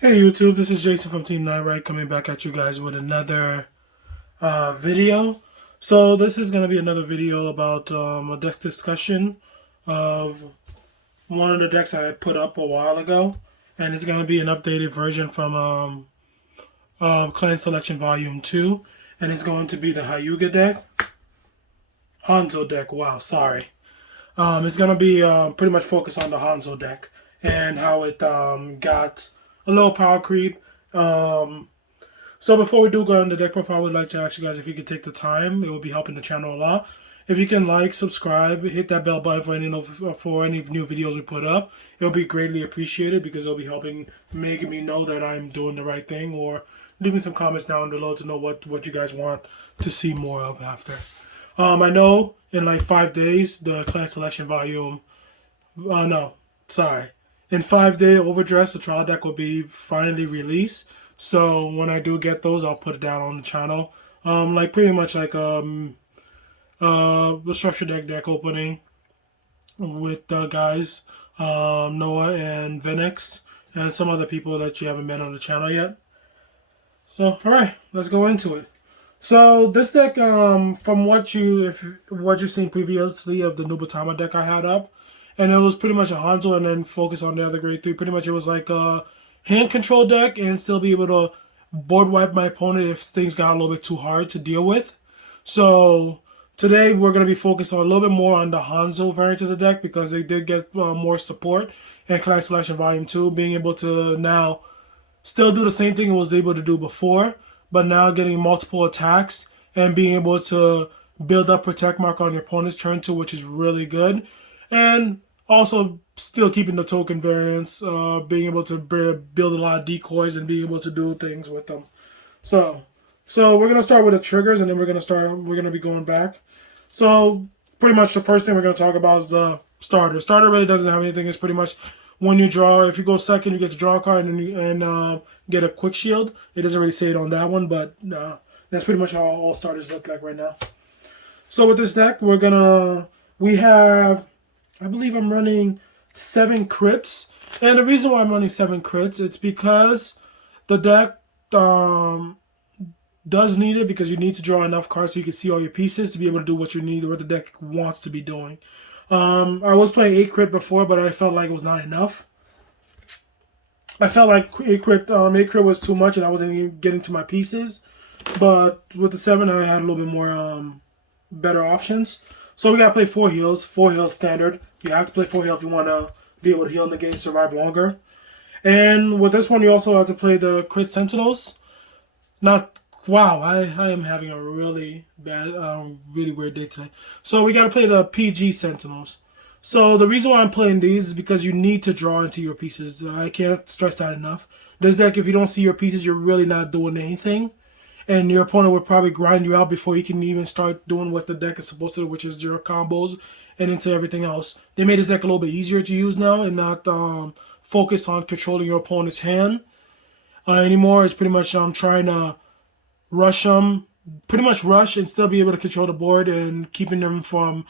Hey YouTube, this is Jason from Team 9 Right coming back at you guys with another video. So this is going to be another video about a deck discussion of one of the decks I put up a while ago. And it's going to be an updated version from Clan Selection Volume 2. And it's going to be the Hyuga deck. Hanzo deck, wow, sorry. It's going to be pretty much focused on the Hanzo deck and how it got a little power creep. So before we do go on the deck profile, I would like to ask you guys if you could take the time. It will be helping the channel a lot. If you can like, subscribe, hit that bell button for any new videos we put up. It will be greatly appreciated because it'll be helping making me know that I'm doing the right thing, or leaving some comments down below to know what you guys want to see more of after. I know in like 5 days the clan selection volume. No, sorry. In 5 day overdress, the trial deck will be finally released. So when I do get those, I'll put it down on the channel. Like pretty much like the structure deck opening with the guys, Noah and Venix, and some other people that you haven't met on the channel yet. So all right, let's go into it. So this deck, from what you've seen previously of the Nubatama deck I had up, and it was pretty much a Hanzo and then focus on the other grade 3. Pretty much it was like a hand control deck and still be able to board wipe my opponent if things got a little bit too hard to deal with. So today we're going to be focused on a little bit more on the Hanzo variant of the deck because they did get more support in Clan Selection Volume 2, being able to now still do the same thing it was able to do before, but now getting multiple attacks and being able to build up protect mark on your opponent's turn 2, which is really good. And also still keeping the token variants, being able to build a lot of decoys and being able to do things with them. So, we're gonna start with the triggers, and then we're gonna be going back. So pretty much the first thing we're gonna talk about is the starter. Starter really doesn't have anything. It's pretty much when you draw. If you go second, you get to draw a card and get a quick shield. It doesn't really say it on that one, but that's pretty much how all starters look like right now. So with this deck, we have, I believe I'm running 7 crits. And the reason why I'm running 7 crits, it's because the deck does need it, because you need to draw enough cards so you can see all your pieces to be able to do what you need or what the deck wants to be doing. I was playing 8 crit before, but I felt like it was not enough. I felt like 8 crit was too much and I wasn't even getting to my pieces. But with the 7, I had a little bit more better options. So we gotta play 4 heals. 4 heals standard. You have to play 4 heals if you want to be able to heal in the game, survive longer. And with this one, you also have to play the crit sentinels. Not wow, I am having a really bad, really weird day today. So we gotta play the PG sentinels. So the reason why I'm playing these is because you need to draw into your pieces. I can't stress that enough. This deck, if you don't see your pieces, you're really not doing anything. And your opponent would probably grind you out before you can even start doing what the deck is supposed to do, which is your combos and into everything else. They made this deck a little bit easier to use now and not focus on controlling your opponent's hand anymore. It's pretty much trying to rush them, pretty much rush and still be able to control the board and keeping them from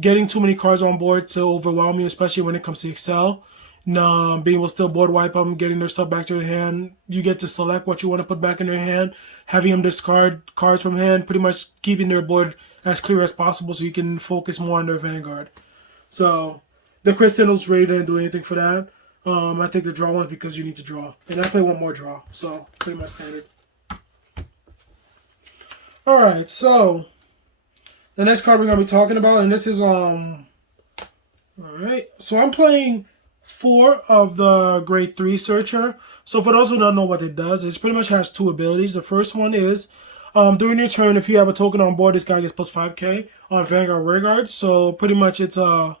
getting too many cards on board to overwhelm you, especially when it comes to Excel. Being able to still board wipe them, getting their stuff back to their hand. You get to select what you want to put back in their hand, having them discard cards from hand, pretty much keeping their board as clear as possible so you can focus more on their vanguard. So the crystals really didn't do anything for that. I think the draw one because you need to draw. And I play one more draw, so pretty much standard. Alright, so the next card we're gonna be talking about, and this is alright, so I'm playing 4 of the grade 3 searcher. So for those who don't know what it does, it pretty much has 2 abilities. The first one is during your turn, if you have a token on board, this guy gets plus 5k on Vanguard Rearguard. So pretty much it's oh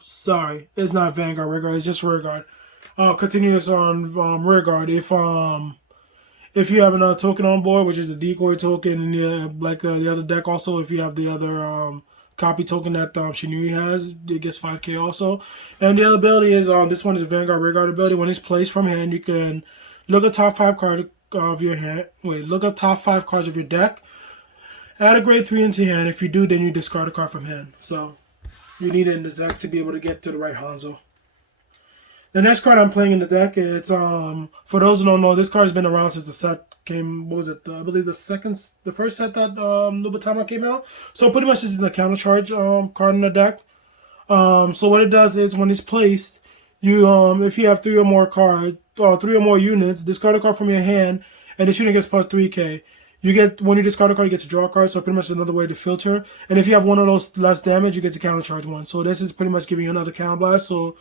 sorry, it's not Vanguard Rearguard, it's just Rearguard. Continuous on Rearguard. If you have another token on board, which is the decoy token, and like the other deck also, if you have the other copy token that Shinui has, it gets 5k also. And the other ability is, this one is a Vanguard Rearguard ability. When it's placed from hand, you can look at top 5 card of your hand. Look up top 5 cards of your deck. Add a grade 3 into your hand. If you do, then you discard a card from hand. So you need it in this deck to be able to get to the right Hanzo. The next card I'm playing in the deck, it's for those who don't know, this card has been around since the set came. What was it? I believe the first set that Nubatama came out. So pretty much this is the counter charge card in the deck. So what it does is when it's placed, you if you have three or more three or more units, discard a card from your hand, and the unit gets plus 3k. You get when you discard a card, you get to draw a card. So pretty much another way to filter. And if you have one of those less damage, you get to counter charge one. So this is pretty much giving you another counter blast. So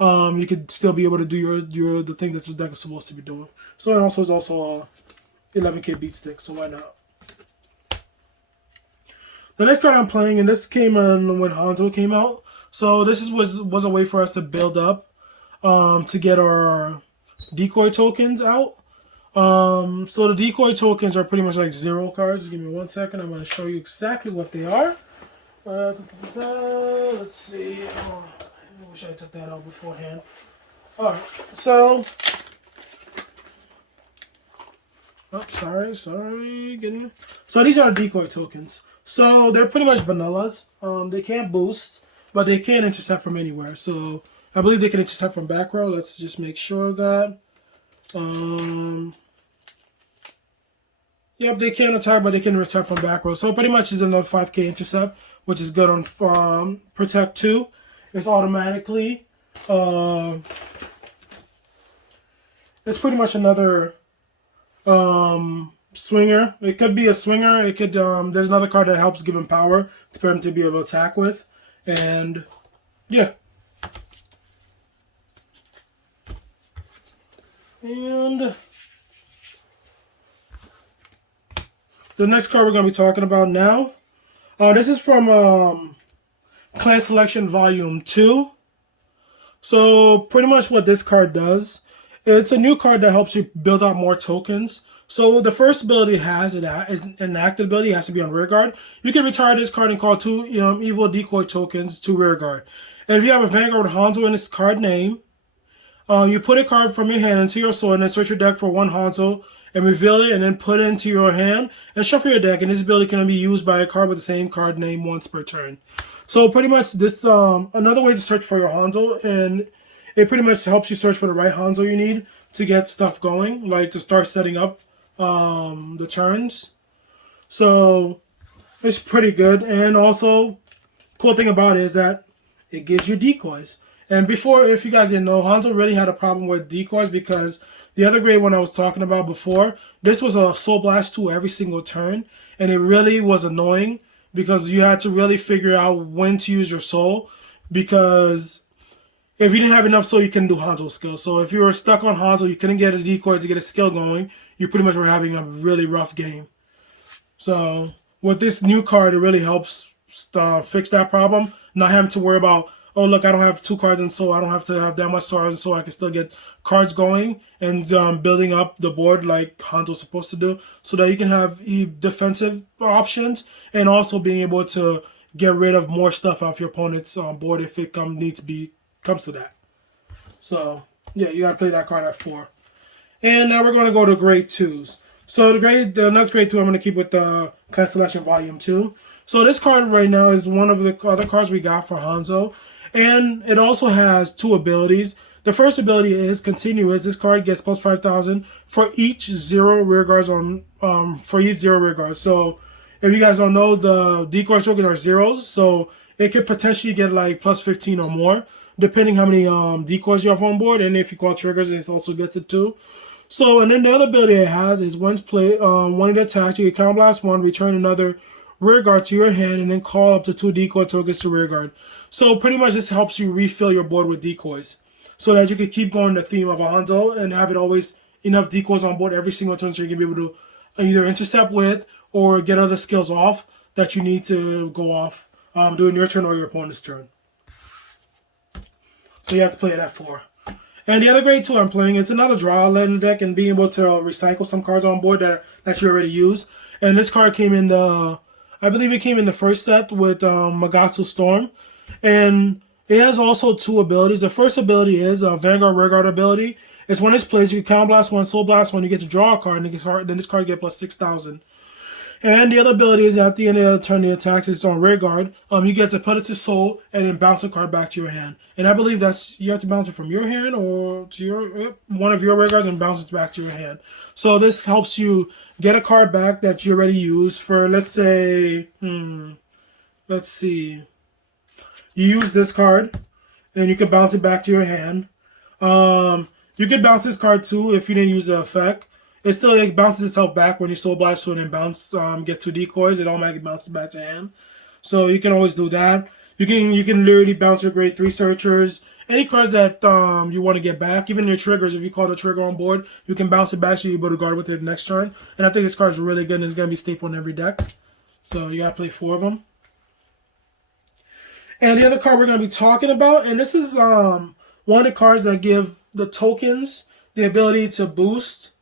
you could still be able to do your the thing that your deck is supposed to be doing. So it also is also a 11k beat stick. So why not? The next card I'm playing, and this came in when Hanzo came out. So this was a way for us to build up to get our decoy tokens out. So the decoy tokens are pretty much like 0 cards. Give me 1 second. I'm going to show you exactly what they are. Let's see. Oh, I wish I took that out beforehand. Alright, so... Oh, sorry. So these are decoy tokens. So they're pretty much vanillas. They can't boost, but they can intercept from anywhere. So I believe they can intercept from back row. Let's just make sure of that. Yep, they can attack, but they can intercept from back row. So pretty much is another 5k intercept, which is good on Protect 2. It's automatically... it's pretty much another... swinger. It could be a swinger. It could there's another card that helps give him power for him to be able to attack with. And yeah. And the next card we're going to be talking about now. This is from Clan Selection Volume 2. So pretty much what this card does, it's a new card that helps you build out more tokens. So the first ability is an active ability. It has to be on rear guard. You can retire this card and call 2 evil decoy tokens to rear guard. And if you have a Vanguard with Hanzo in its card name, you put a card from your hand into your sword and then search your deck for 1 Hanzo and reveal it and then put it into your hand and shuffle your deck. And this ability can be used by a card with the same card name once per turn. So pretty much this another way to search for your Hanzo, and it pretty much helps you search for the right Hanzo you need to get stuff going, like to start setting up the turns. So it's pretty good. And also, cool thing about it is that it gives you decoys. And before, if you guys didn't know, Hanzo really had a problem with decoys because the other grade one I was talking about before, this was a Soul Blast 2 every single turn, and it really was annoying because you had to really figure out when to use your soul, because if you didn't have enough soul, you couldn't do Hanzo skills. So if you were stuck on Hanzo, you couldn't get a decoy to get a skill going, you pretty much were having a really rough game. So with this new card, it really helps fix that problem. Not having to worry about, oh look, I don't have 2 cards in soul, I don't have to have that much stars in soul, I can still get cards going and building up the board like Hanzo's supposed to do, so that you can have defensive options and also being able to get rid of more stuff off your opponent's board if it comes to that. So yeah, you gotta play that card at 4. And now we're going to go to grade 2s. So the next grade 2 I'm going to keep with the Clan Selection Volume 2. So this card right now is one of the other cards we got for Hanzo. And it also has 2 abilities. The first ability is Continuous. This card gets plus 5,000 for each 0 rear guards for each 0 rear guards. So if you guys don't know, the decoy tokens are zeros. So it could potentially get like plus 15 or more, depending how many decoys you have on board. And if you call triggers, it also gets it too. So, and then the other ability it has is once one of the attacks, you can Counter Blast 1, return another rear guard to your hand, and then call up to 2 decoy tokens to rear guard. So pretty much this helps you refill your board with decoys, so that you can keep going the theme of Hanzo and have it always enough decoys on board every single turn so you can be able to either intercept with or get other skills off that you need to go off during your turn or your opponent's turn. So you have to play it at 4. And the other grade 2 I'm playing, it's another draw in the deck and being able to recycle some cards on board that you already use. And this card came in I believe it came in the first set with Magatsu Storm. And it has also 2 abilities. The first ability is a Vanguard Rearguard ability. It's when it's placed, you can Counter Blast 1, Soul Blast 1, you get to draw a card, and then this card gets plus 6,000. And the other ability is at the end of the turn, the attacks is on rear guard. You get to put it to soul and then bounce a card back to your hand. And I believe that's you have to bounce it from your hand or to your one of your rear guards and bounce it back to your hand. So this helps you get a card back that you already used for, let's say, let's see, you use this card and you can bounce it back to your hand. You could bounce this card too if you didn't use the effect. It still bounces itself back when you Soul Blast to it and bounce, get 2 decoys. It automatically bounces back to hand. So you can always do that. You can literally bounce your grade 3 searchers. Any cards that you want to get back, even your triggers. If you call the trigger on board, you can bounce it back so you're able to guard with it next turn. And I think this card is really good and it's gonna be staple in every deck. So you gotta play 4 of them. And the other card we're gonna be talking about, and this is one of the cards that give the tokens the ability to boost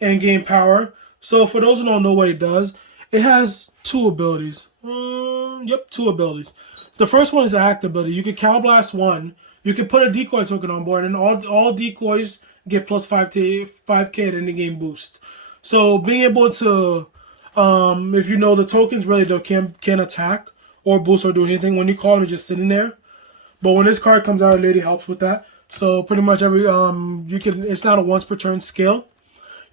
and gain power. So for those who don't know what it does, it has 2 abilities. 2 abilities. The first one is the act ability. You can Counter Blast 1. You can put a decoy token on board, and all decoys get plus 5k at any game boost. So being able to, if you know the tokens really can't attack or boost or do anything, when you call them, it's just sitting there. But when this card comes out, it really helps with that. So pretty much every it's not a once per turn skill.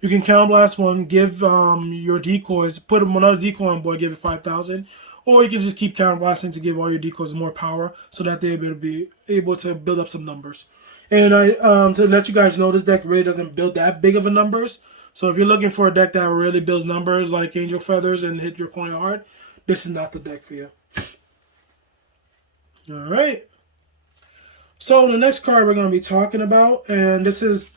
You can Counter Blast 1, give your decoys, put another decoy on board, give it 5,000. Or you can just keep Counter Blasting to give all your decoys more power so that they'll be able to build up some numbers. And to let you guys know, this deck really doesn't build that big of a numbers. So if you're looking for a deck that really builds numbers like Angel Feathers and hit your opponent hard, this is not the deck for you. Alright. So the next card we're going to be talking about, and this is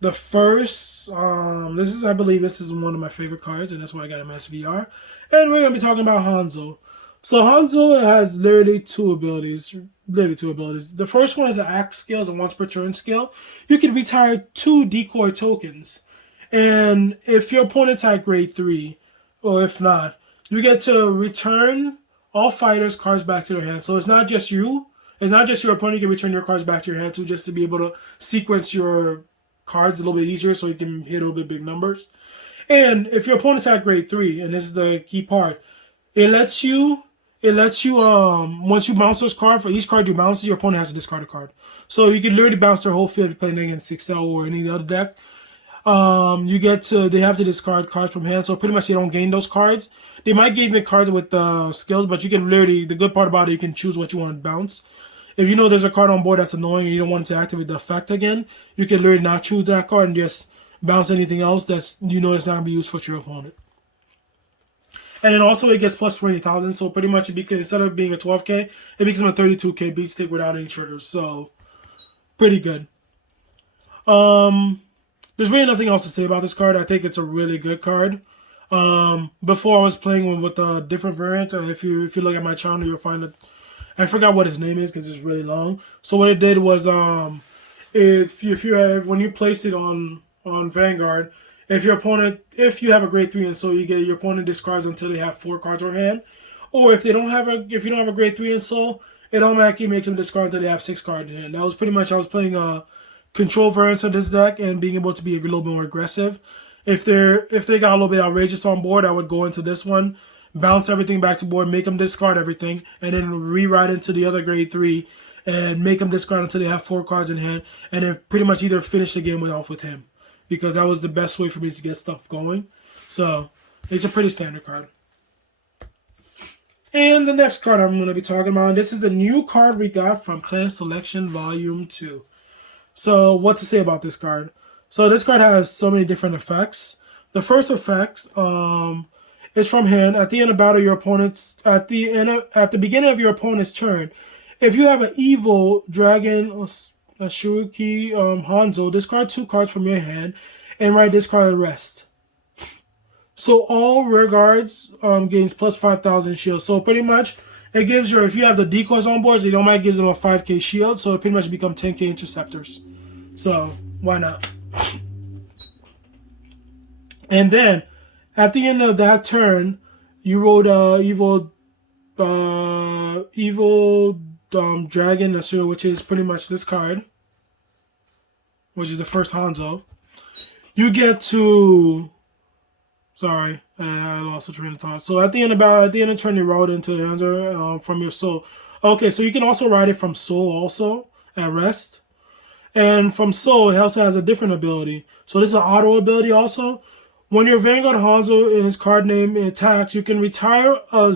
the first, I believe this is one of my favorite cards, and that's why I got him as VR. And we're going to be talking about Hanzo. So Hanzo has literally 2 abilities. The first one is an act skill, is a once per turn skill. You can retire 2 decoy tokens. And if your opponent's at grade 3, or if not, you get to return all fighters' cards back to their hand. So it's not just you. It's not just your opponent. You can return your cards back to your hand too, just to be able to sequence your cards a little bit easier so you can hit a little bit big numbers. And if your opponent's at grade 3, and this is the key part, it lets you once you bounce those cards, for each card you bounce, your opponent has to discard a card. So you can literally bounce their whole field if you're playing against Excel or any other deck. They have to discard cards from hand, so pretty much they don't gain those cards. They might gain the cards with the skills, but you can literally, the good part about it, you can choose what you want to bounce. If you know there's a card on board that's annoying and you don't want it to activate the effect again, you can literally not choose that card and just bounce anything else that's that's not going to be useful to your opponent. And then also it gets plus 20,000, so pretty much instead of being a 12k, it becomes a 32k beat stick without any triggers. So pretty good. There's really nothing else to say about this card. I think it's a really good card. Before I was playing with a different variant. If you look at my channel, you'll find that I forgot what his name is because it's really long. So what it did was when you placed it on Vanguard, if you have a grade 3 and so you get your opponent discards until they have 4 cards on hand, or if you don't have a grade 3 and so, it automatically makes them discard until they have 6 cards in hand. That was pretty much, I was playing control variants of this deck and being able to be a little bit more aggressive. If they got a little bit outrageous on board, I would go into this one, bounce everything back to board, make them discard everything, and then rewrite into the other grade 3 and make them discard until they have 4 cards in hand, and then pretty much either finish the game off with him, because that was the best way for me to get stuff going. So it's a pretty standard card. And the next card I'm going to be talking about, this is the new card we got from Clan Selection Volume 2. So what to say about this card? So this card has so many different effects. The first effect is from hand. At the end of battle, your opponent's at the beginning of your opponent's turn, if you have an evil dragon, a Shuki Hanzo, discard 2 cards from your hand and write discard the rest. So all rear guards gains plus 5,000 shield. So pretty much it gives if you have the decoys on board, it automatically gives them a 5k shield. So it pretty much become 10k interceptors. So why not? And then at the end of that turn, you rolled evil dragon Asura, which is pretty much this card, which is the first Hanzo. You get to I lost the train of thought. So at the end of turn, you roll it into Hanzo from your soul. Okay, so you can also ride it from soul also at rest. And from soul, it also has a different ability. So this is an auto ability also. When your Vanguard Hanzo in his card name attacks, you can retire a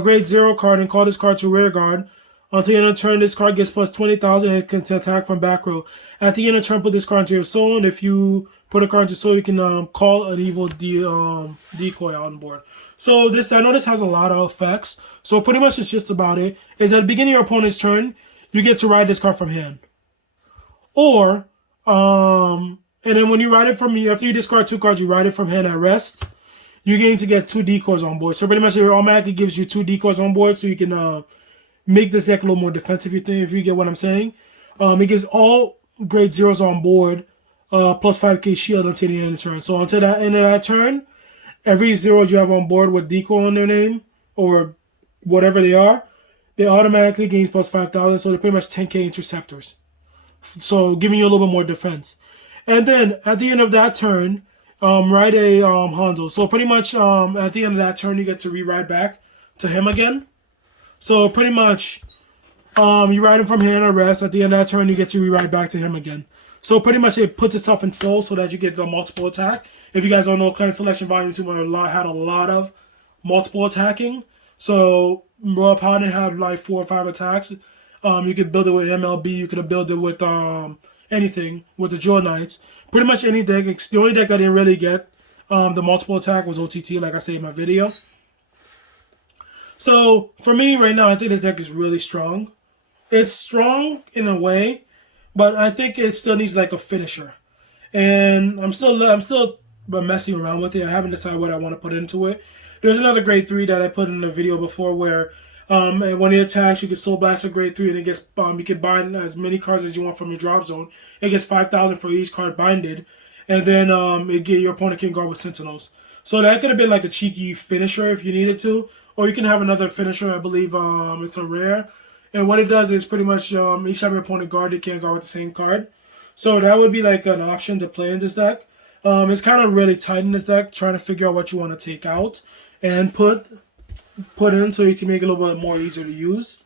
grade 0 card, and call this card to rear guard. Until the end of turn, this card gets plus 20,000 and it can attack from back row. At the end of turn, put this card into your soul, and if you put a card into soul, you can call an evil decoy on board. So this, I know this has a lot of effects. So pretty much it's just about it. Is at the beginning of your opponent's turn, you get to ride this card from hand. Or, and then when you ride it from me, after you discard 2 cards, you ride it from hand at rest. You're going to get 2 decoys on board. So pretty much it automatically gives you 2 decoys on board, so you can make this deck a little more defensive. If you get what I'm saying, it gives all grade 0s on board plus 5k shield until the end of the turn. So until that end of that turn, every 0 you have on board with decoy on their name or whatever they are, they automatically gain plus 5,000. So they're pretty much 10k interceptors. So giving you a little bit more defense. And then at the end of that turn, ride a Hanzo. So pretty much at the end of that turn, you get to re-ride back to him again. So pretty much you ride him from hand or rest. At the end of that turn, you get to re-ride back to him again. So pretty much it puts itself in soul so that you get the multiple attack. If you guys don't know, Clan Selection Volume 2 had a lot of multiple attacking. So Royal Paladin had like 4 or 5 attacks. You could build it with MLB. You could build it with anything with the Jewel Knights. Pretty much any deck. The only deck that didn't really get the multiple attack was OTT, like I said in my video. So for me right now, I think this deck is really strong. It's strong in a way, but I think it still needs like a finisher. And I'm still messing around with it. I haven't decided what I want to put into it. There's another grade 3 that I put in the video before where and when it attacks, you can Soul Blast a grade 3, and it gets you can bind as many cards as you want from your drop zone. It gets 5,000 for each card binded, and then your opponent can guard with Sentinels. So that could have been like a cheeky finisher if you needed to, or you can have another finisher. I believe it's a rare, and what it does is pretty much each time your opponent guard, they can't guard with the same card. So that would be like an option to play in this deck. It's kind of really tight in this deck, trying to figure out what you want to take out and put in so you can make it a little bit more easier to use.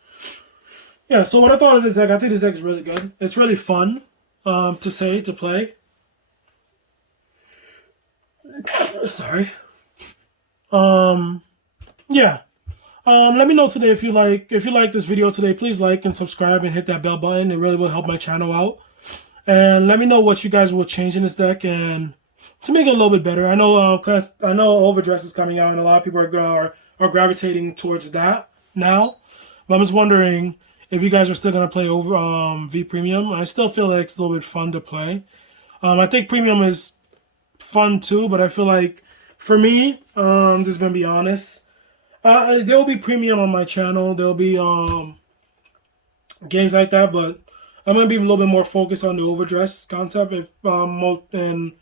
Yeah, so what I thought of this deck, I think this deck is really good. It's really fun to play. Sorry. Yeah. Let me know today if you like this video today. Please like and subscribe and hit that bell button. It really will help my channel out. And let me know what you guys will change in this deck and to make it a little bit better. I know Overdress is coming out and a lot of people are gravitating towards that now. But I'm just wondering if you guys are still gonna play over V Premium. I still feel like it's a little bit fun to play. I think Premium is fun too, but I feel like for me, I'm just gonna be honest. There will be Premium on my channel. There'll be games like that, but I'm gonna be a little bit more focused on the Overdress concept. And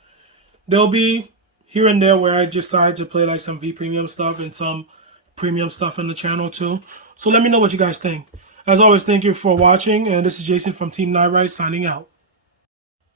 there'll be here and there where I decide to play like some V Premium stuff and some Premium stuff in the channel too. So let me know what you guys think. As always, thank you for watching, and this is Jason from Team Nightrise signing out.